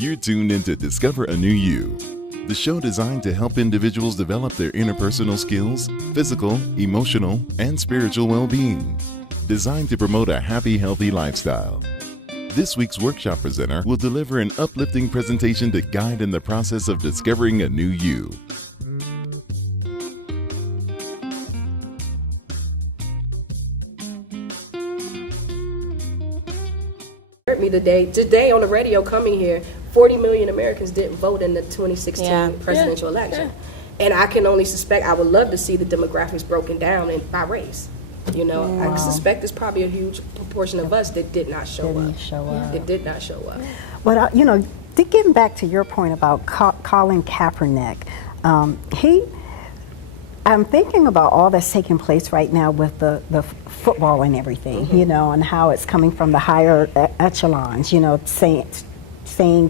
You're tuned in to Discover a New You, the show designed to help individuals develop their interpersonal skills, physical, emotional, and spiritual well-being, designed to promote a happy, healthy lifestyle. This week's workshop presenter will deliver an uplifting presentation to guide in the process of discovering a new you. Me today on the radio coming here, 40 million Americans didn't vote in the 2016 presidential election. And I can only suspect, I would love to see the demographics broken down by race. You know, I suspect there's probably a huge proportion of us that did not show up. That did not show up. But, you know, getting back to your point about Colin Kaepernick, I'm thinking about all that's taking place right now with the football and everything, you know, and how it's coming from the higher echelons, you know, saying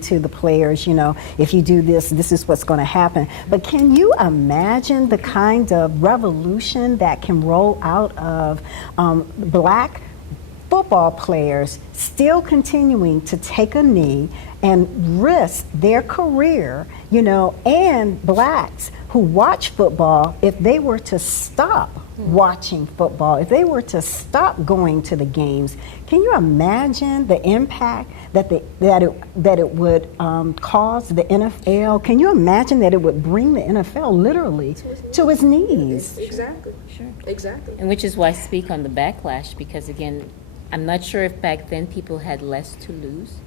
to the players, you know, if you do this, this is what's going to happen. But can you imagine the kind of revolution that can roll out of black football players still continuing to take a knee and risk their career, you know, and blacks who watch football, if they were to stop watching football, if they were to stop going to the games, can you imagine the impact that it would cause the NFL? Can you imagine that it would bring the NFL literally to its knees? Exactly. Sure. Exactly. And which is why I speak on the backlash, because again, I'm not sure if back then people had less to lose.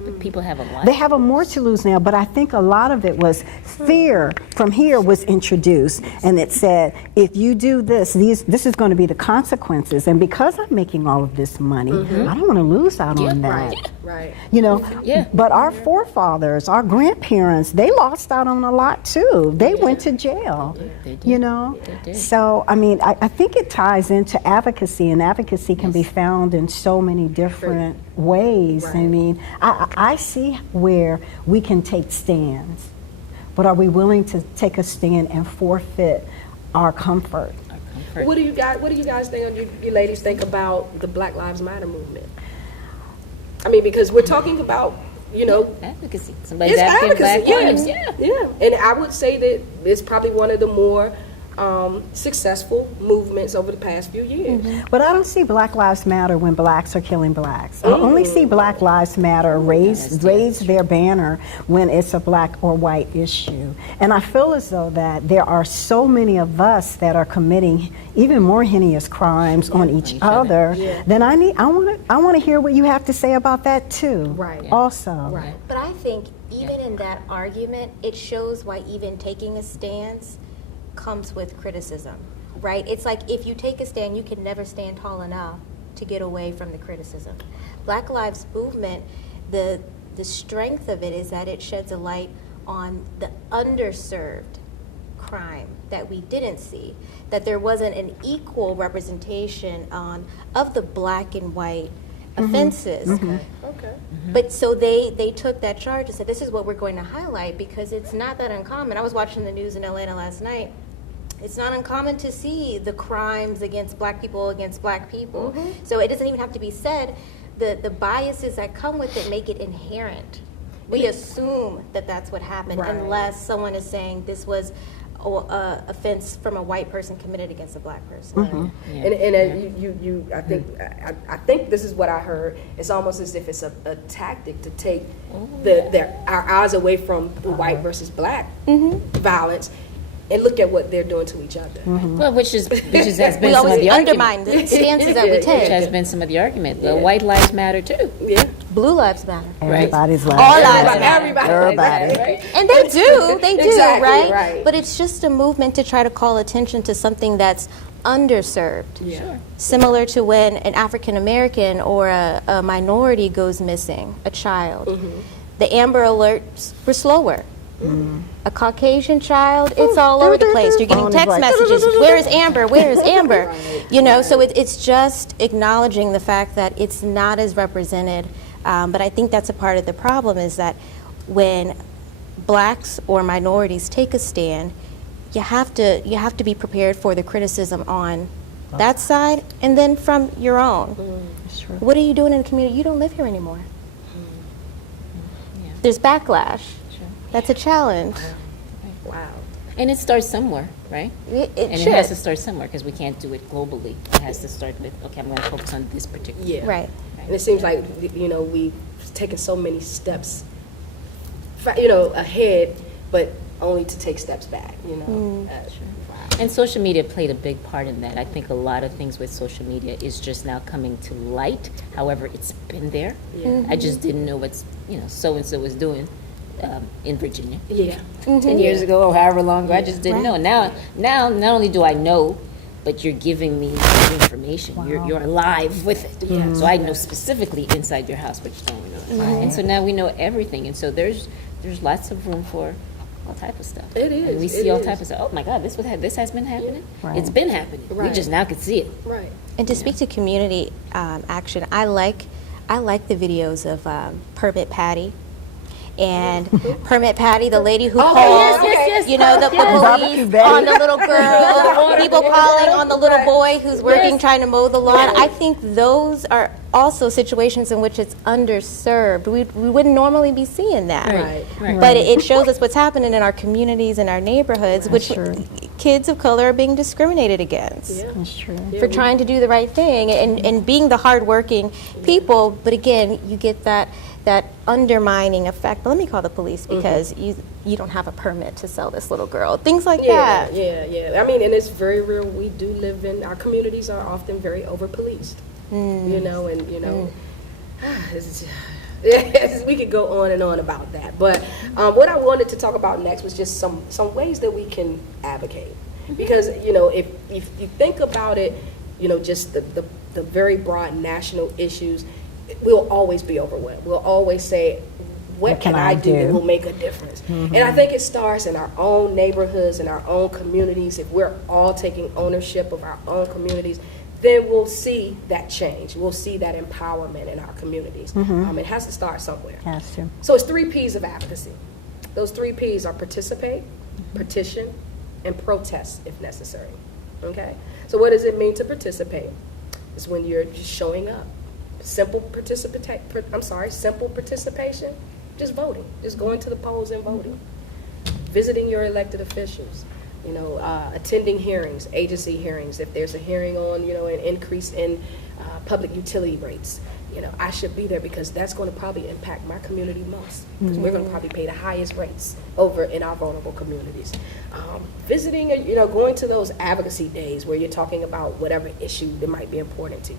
But people have a lot. They have more to lose now, but I think a lot of it was fear from here was introduced, and it said, if you do this, this is going to be the consequences. And because I'm making all of this money, I don't want to lose out on that. Right. You know, but our forefathers, our grandparents, they lost out on a lot too. They went to jail, you know. So, I mean, I think it ties into advocacy, and advocacy can be found in so many different ways. I mean, I see where we can take stands, but are we willing to take a stand and forfeit our comfort? What do you guys think, you ladies think about the Black Lives Matter movement? I mean, because we're talking about, you know, advocacy. Somebody's it's advocating advocacy, black lives. yeah. And I would say that it's probably one of the more successful movements over the past few years. But I don't see Black Lives Matter when blacks are killing blacks. I only see Black Lives Matter raise their banner when it's a black or white issue. And I feel as though that there are so many of us that are committing even more heinous crimes on each other. Then I want to hear what you have to say about that too. Right. Also. Right. But I think even in that argument, it shows why even taking a stance comes with criticism, right? It's like if you take a stand, you can never stand tall enough to get away from the criticism. Black Lives Movement, the strength of it is that it sheds a light on the underserved crime that we didn't see, that there wasn't an equal representation of the black and white offenses. Okay. But so they took that charge and said, this is what we're going to highlight, because it's not that uncommon. I was watching the news in Atlanta last night. It's not uncommon to see the crimes against black people against black people. So it doesn't even have to be said. The biases that come with it make it inherent. We assume that that's what happened, unless someone is saying this was an offense from a white person committed against a black person. I think this is what I heard. It's almost as if it's a tactic to take our eyes away from the white versus black violence and look at what they're doing to each other. Well, which has been We some of the always argument. undermine the stances that we take. Which has been some of the argument. The white lives matter too. Yeah. Blue lives matter. Everybody's lives All matter. lives matter. Everybody. Right? And they do, Exactly, right? right? But it's just a movement to try to call attention to something that's underserved. Yeah. Similar to when an African American or a minority goes missing, a child. The Amber Alerts were slower. A Caucasian child, it's all over the place. You're getting text messages, where is Amber, where is Amber? You know, so it's just acknowledging the fact that it's not as represented. But I think that's a part of the problem, is that when blacks or minorities take a stand, you have to be prepared for the criticism on that side, and then from your own. What are you doing in the community? You don't live here anymore. there's backlash. Sure. That's a challenge. Wow. And it starts somewhere, right? It And should. it has to start somewhere because we can't do it globally. It has to start with, okay, I'm going to focus on this particular. Yeah. Right. And it seems like, we've taken so many steps, ahead, but only to take steps back, wow. And social media played a big part in that. I think a lot of things with social media is just now coming to light. However, it's been there. Yeah. I just didn't know what, so-and-so was doing in Virginia. Yeah. 10 years ago or however long ago, I just didn't Right. know. Now, not only do I know, but you're giving me information. You're alive with it. Yeah. So I know specifically inside your house what's going on. And so now we know everything. And so there's lots of room for all type of stuff. It is. And we It see all is. type of stuff. Oh my God, this has been happening. Right. It's been happening. We Right. just now can see it. Right. And to speak to community action, I like the videos of Permit Patty. And Permit Patty, the lady who called, yes. the Barbecue police Betty. on the little girl, people calling on the little boy who's working, trying to mow the lawn. I think those are also situations in which it's underserved. We wouldn't normally be seeing that. Right. But it shows us what's happening in our communities and our neighborhoods, which true. kids of color are being discriminated against. Yeah. That's true. For trying to do the right thing and being the hardworking people, but again, you get that undermining effect. But let me call the police because you don't have a permit to sell this little girl. Things like that. Yeah. I mean, and it's very real. We do live in, our communities are often very over-policed, we could go on and on about that. But what I wanted to talk about next was just some ways that we can advocate. Because, if you think about it, just the very broad national issues, we'll always be overwhelmed. We'll always say, what can I do that will make a difference? And I think it starts in our own neighborhoods, in our own communities. If we're all taking ownership of our own communities, then we'll see that change. We'll see that empowerment in our communities. It has to start somewhere. Has to. So it's 3 P's of advocacy. Those 3 P's are participate, petition, and protest if necessary. Okay? So what does it mean to participate? It's when you're just showing up. Simple participation, just voting, just going to the polls and voting. Visiting your elected officials, attending hearings, agency hearings. If there's a hearing on, an increase in public utility rates, I should be there because that's going to probably impact my community most. Because we're going to probably pay the highest rates over in our vulnerable communities. Visiting, going to those advocacy days where you're talking about whatever issue that might be important to you.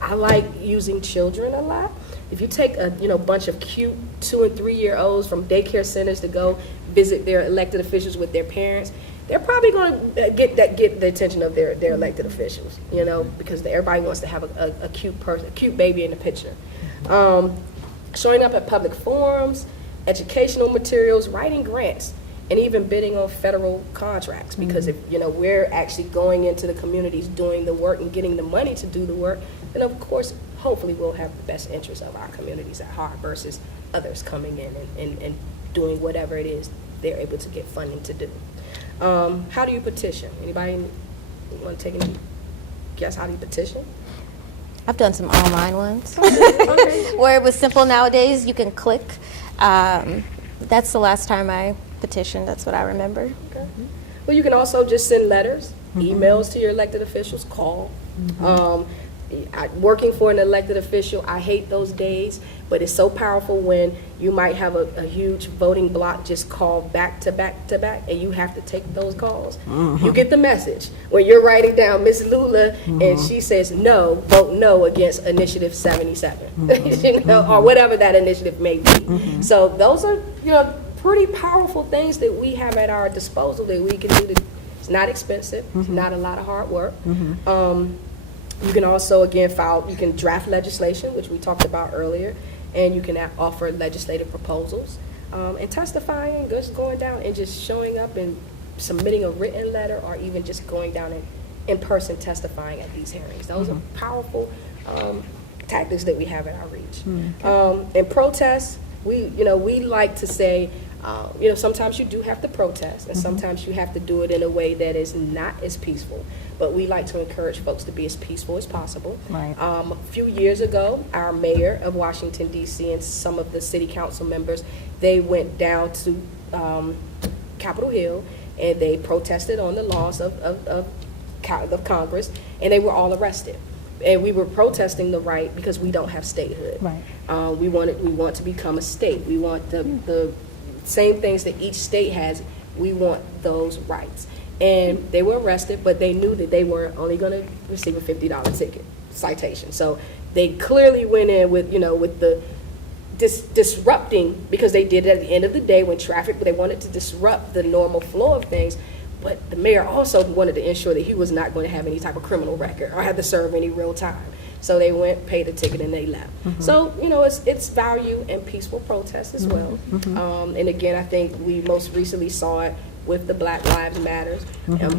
I like using children a lot. If you take a bunch of cute 2- and 3-year-olds from daycare centers to go visit their elected officials with their parents, they're probably going to get the attention of their elected officials, because everybody wants to have a cute baby in the picture. Showing up at public forums, educational materials, writing grants, and even bidding on federal contracts. Because if we're actually going into the communities, doing the work and getting the money to do the work, then of course, hopefully, we'll have the best interests of our communities at heart versus others coming in and doing whatever it is they're able to get funding to do. How do you petition? Anybody want to take any guess how do you petition? I've done some online ones where it was simple. Nowadays, you can click. That's the last time I petitioned. That's what I remember. Okay. Well, you can also just send letters, emails to your elected officials, call. Working for an elected official, I hate those days, but it's so powerful when you might have a huge voting block just call back to back to back, and you have to take those calls. You get the message when you're writing down Miss Lula, and she says no, vote no against Initiative 77, or whatever that initiative may be. So those are pretty powerful things that we have at our disposal that we can do. It's not expensive. It's not a lot of hard work. You can also, again, you can draft legislation, which we talked about earlier, and you can offer legislative proposals, and testifying, just going down and just showing up and submitting a written letter, or even just going down and in person testifying at these hearings. Those are powerful tactics that we have at our reach. In protests, we like to say, Sometimes you do have to protest, and sometimes you have to do it in a way that is not as peaceful. But we like to encourage folks to be as peaceful as possible. Right. A few years ago, our mayor of Washington, D.C., and some of the city council members, they went down to Capitol Hill, and they protested on the laws of Congress, and they were all arrested. And we were protesting the right because we don't have statehood. Right. We want to become a state. We want the same things that each state has. We want those rights. And they were arrested, but they knew that they were only going to receive a $50 ticket citation. So they clearly went in with the disrupting, because they did it at the end of the day when traffic, they wanted to disrupt the normal flow of things. But the mayor also wanted to ensure that he was not going to have any type of criminal record or have to serve any real time. So they went, paid the ticket, and they left. So, it's value and peaceful protest as well. And again, I think we most recently saw it with the Black Lives Matters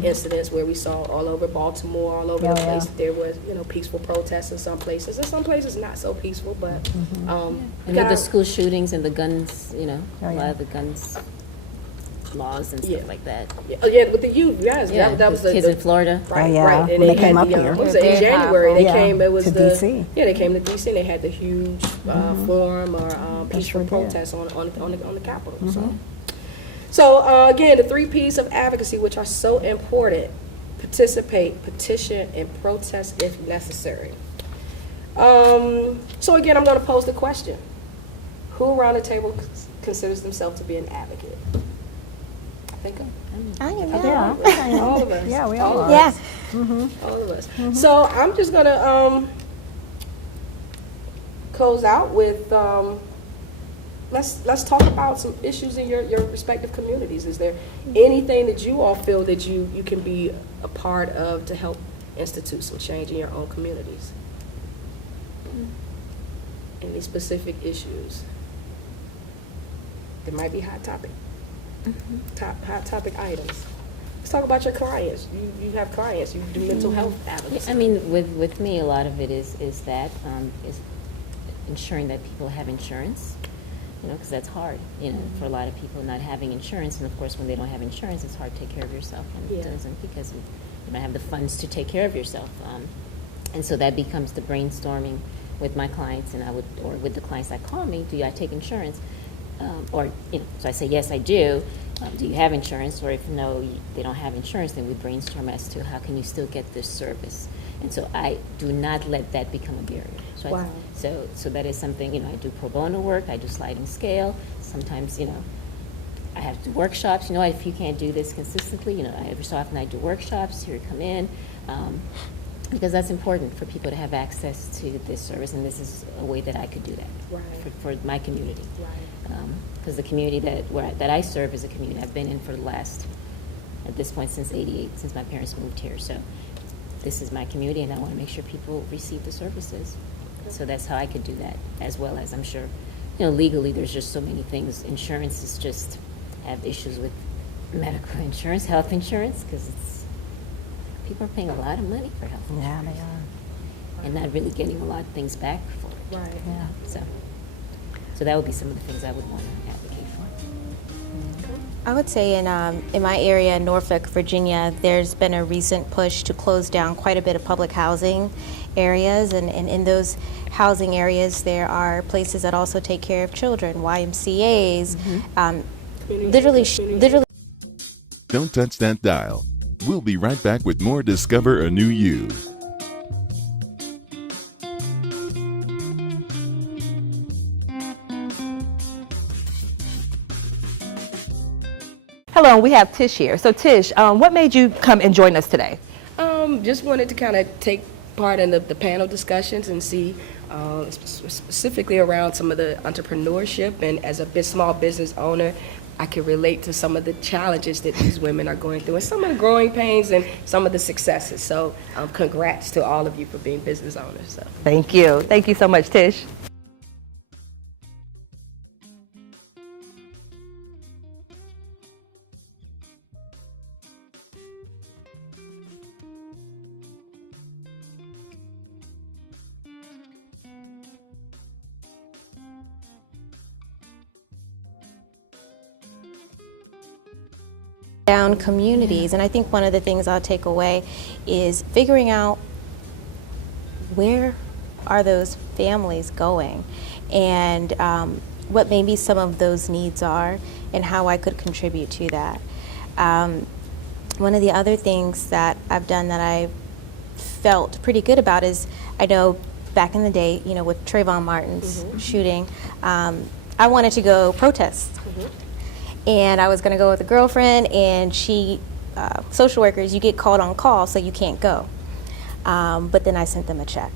incidents, where we saw all over Baltimore, all over the place, there was, peaceful protests in some places. In some places not so peaceful, but. And with the school shootings and the guns, a lot of the guns laws and stuff like that. Yeah, with the youth, that was the kids in Florida. Right, yeah. right. And When they came had up the, here. what was it, in January, they Yeah, came, it was to DC. they came to DC, and they had the huge forum or peaceful sure did. protest on the Capitol. So again, the 3 P's of advocacy, which are so important: participate, petition, and protest if necessary. So again, I'm going to pose the question: who around the table considers themselves to be an advocate? I am. Yeah. All of us. Yeah, we all are. Yeah. All of us. So I'm just gonna close out with let's talk about some issues in your respective communities. Is there anything that you all feel that you can be a part of to help institute some change in your own communities? Any specific issues? There might be hot topic. Hot topic items. Let's talk about your clients. You have clients. You do mental health advocacy. I mean, with me, a lot of it is ensuring that people have insurance. Because that's hard. For a lot of people not having insurance, and of course, when they don't have insurance, it's hard to take care of yourself, and it doesn't, because you don't have the funds to take care of yourself. And so that becomes the brainstorming with my clients, and or with the clients that call me. Do I take insurance? So I say, yes, I do. Do you have insurance? Or if no, they don't have insurance, then we brainstorm as to how can you still get this service. And so I do not let that become a barrier. So so that is something, I do pro bono work, I do sliding scale. Sometimes, I have to do workshops. If you can't do this consistently, every so often I do workshops, here come in. Because that's important for people to have access to this service, and this is a way that I could do that for my community. Because the community that I serve is a community I've been in for the last, at this point, since '88, since my parents moved here. So this is my community, and I want to make sure people receive the services. So that's how I could do that, as well as I'm sure, legally there's just so many things. Insurance is just, I have issues with medical insurance, health insurance, because people are paying a lot of money for health insurance. Yeah, they are. And not really getting a lot of things back for it. Right. Yeah. So that would be some of the things I would want to advocate for. I would say in my area, Norfolk, Virginia, there's been a recent push to close down quite a bit of public housing areas, and in those housing areas there are places that also take care of children, YMCAs, literally. Don't touch that dial. We'll be right back with more Discover a New You. Hello, we have Tish here. So Tish, what made you come and join us today? Just wanted to kind of take part in the panel discussions and see specifically around some of the entrepreneurship, and as a small business owner, I can relate to some of the challenges that these women are going through, and some of the growing pains and some of the successes. So congrats to all of you for being business owners. So. Thank you. Thank you so much, Tish. down communities. And I think one of the things I'll take away is figuring out where are those families going, and what maybe some of those needs are, and how I could contribute to that. One of the other things that I've done that I felt pretty good about is, I know back in the day, you know, with Trayvon Martin's shooting, I wanted to go protest. And I was going to go with a girlfriend, and social workers, you get called on call, so you can't go. But then I sent them a check.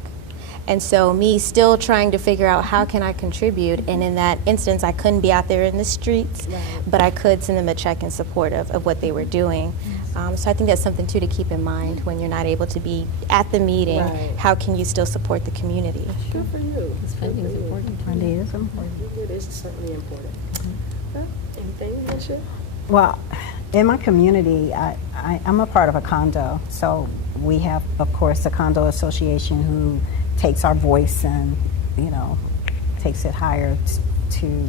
And so me still trying to figure out how can I contribute, and in that instance I couldn't be out there in the streets, but I could send them a check in support of what they were doing. So I think that's something too to keep in mind when you're not able to be at the meeting. How can you still support the community? Good for you. Funding is important. Funding is important. It is certainly important. Anything, Latisha? Well, in my community, I'm a part of a condo. So we have, of course, a condo association who takes our voice and, you know, takes it higher to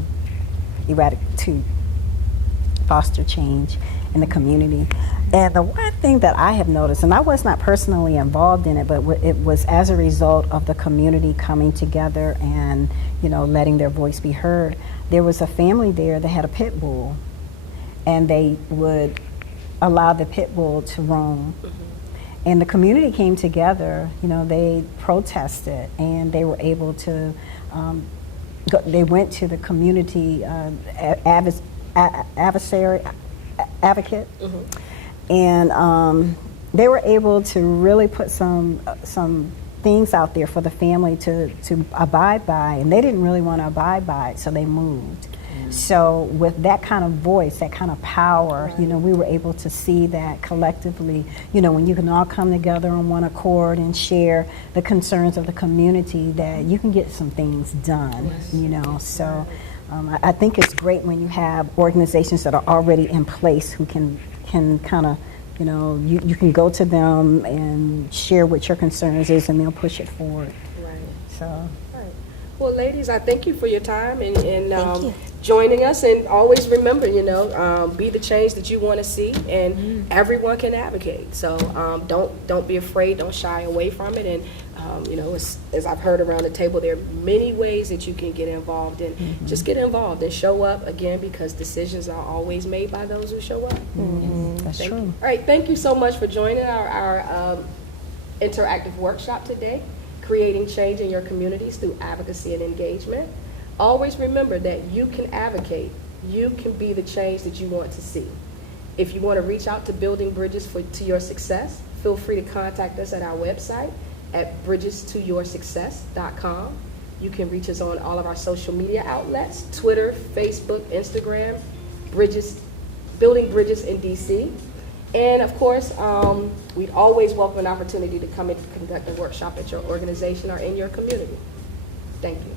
foster change in the community. And the one thing that I have noticed, and I was not personally involved in it, but it was as a result of the community coming together and, you know, letting their voice be heard. There was a family there that had a pit bull, and they would allow the pit bull to roam. And the community came together, you know, they protested, and they were able to, they went to the community advocate, and they were able to really put some things out there for the family to abide by, and they didn't really want to abide by it, so they moved. So with that kind of voice, that kind of power, you know, we were able to see that collectively, you know, when you can all come together on one accord and share the concerns of the community, that you can get some things done, you know. So I think it's great when you have organizations that are already in place who can kind of, you know, you can go to them and share what your concerns is, and they'll push it forward. So. Well, ladies, I thank you for your time and joining us. And always remember, you know, be the change that you want to see, and everyone can advocate. So don't be afraid, don't shy away from it. And you know, as I've heard around the table, there are many ways that you can get involved, and just get involved and show up again, because decisions are always made by those who show up. That's true. All right, thank you so much for joining our interactive workshop today. Creating change in your communities through advocacy and engagement. Always remember that you can advocate. You can be the change that you want to see. If you want to reach out to Building Bridges to Your Success, feel free to contact us at our website at bridgestoyoursuccess.com. You can reach us on all of our social media outlets, Twitter, Facebook, Instagram, Building Bridges in DC. And of course, we'd always welcome an opportunity to come and conduct a workshop at your organization or in your community. Thank you.